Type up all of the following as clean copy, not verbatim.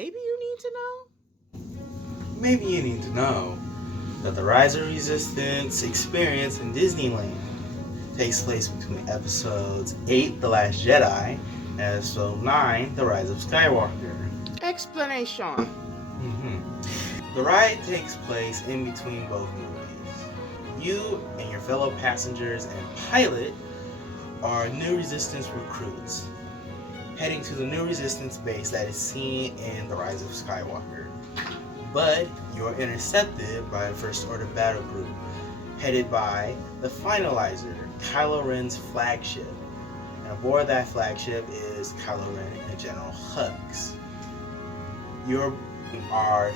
maybe you need to know? Maybe you need to know that the Rise of Resistance experience in Disneyland takes place between episodes 8, The Last Jedi, and episode 9, The Rise of Skywalker. Explanation. The ride takes place in between both movies. You and your fellow passengers and pilot are new Resistance recruits, heading to the new Resistance base that is seen in The Rise of Skywalker. But you are intercepted by a First Order battle group, headed by the Finalizer, Kylo Ren's flagship. And aboard that flagship is Kylo Ren and General Hux. You are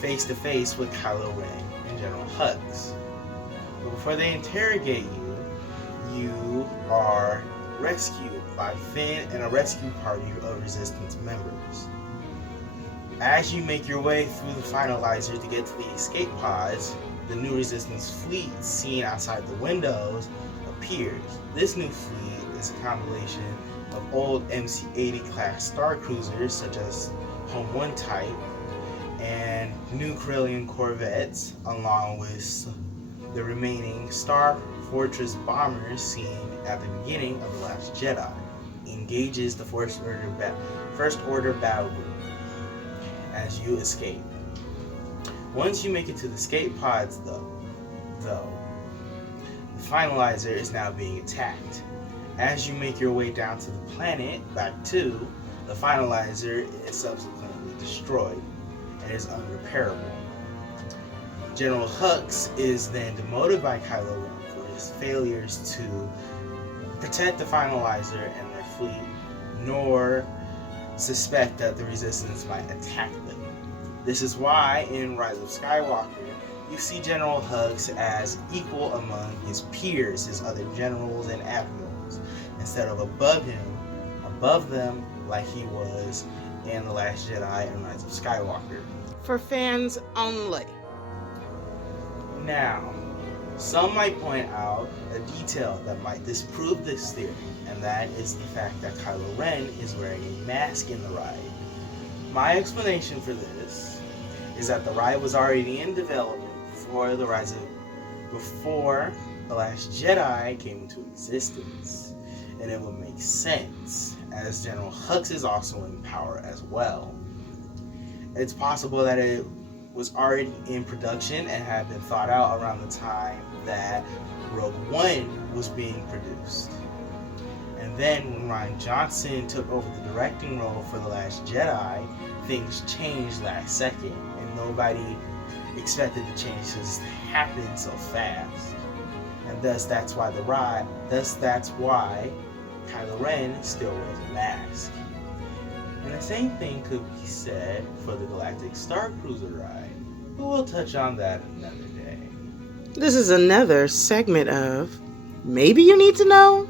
face to face with Kylo Ren and General Hux. But before they interrogate you, you are rescued by Finn and a rescue party of Resistance members. As you make your way through the Finalizer to get to the escape pods, the new Resistance fleet seen outside the windows appears. This new fleet is a combination of old MC-80 class star cruisers such as Home 1 type and new Corellian corvettes, along with the remaining Star Fortress bombers seen at the beginning of The Last Jedi. Engages the First Order battle group as you escape. Once you make it to the escape pods, though, the Finalizer is now being attacked. As you make your way down to the planet, back to, the Finalizer is subsequently destroyed and is unrepairable. General Hux is then demoted by Kylo Ren for his failures to protect the Finalizer and their fleet, nor suspect that the Resistance might attack them. This is why in Rise of Skywalker, you see General Hux as equal among his peers, his other generals and admirals, instead of above them like he was in The Last Jedi and Rise of Skywalker. For fans only. Now, some might point out a detail that might disprove this theory, and that is the fact that Kylo Ren is wearing a mask in the ride. My explanation for this is that the ride was already in development before The Last Jedi came into existence, and it would make sense, as General Hux is also in power as well. It's possible that it was already in production and had been thought out around the time that Rogue One was being produced. And then when Rian Johnson took over the directing role for The Last Jedi, things changed last second, and nobody expected the changes to happen so fast. And thus that's why Kylo Ren still wears a mask. And the same thing could be said for the Galactic Star Cruiser ride, but we'll touch on that another day. This is another segment of Maybe You Need to Know.